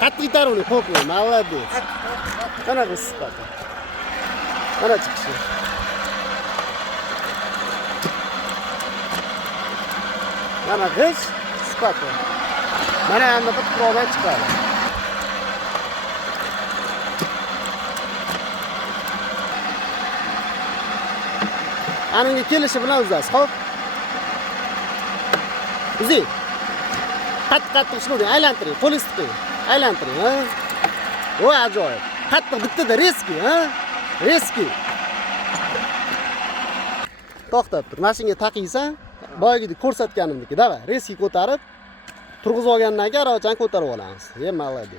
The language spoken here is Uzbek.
Qattiq itaravering, qo'rqmang. Молодец. Mana bu sifati. Mana chiqishi. Mana g'ish sifati. Mana endi bu tuproqdan chiqadi. Aningga kelishi bilan uzasiz. Xo'p. Uzi. Qattiq shuni aylantiring, qo'lingiz tiqing. Aylantiring, ha? Voy ajoyib. Qattiq bittada reski, ha? Reski. To'xtab tur. Mashinaga taqiysan, boyagidek ko'rsatganimniki, davay. Reski ko'tarib, turg'izib olgandan keyin aravachani ko'tarib olamiz. Молодец.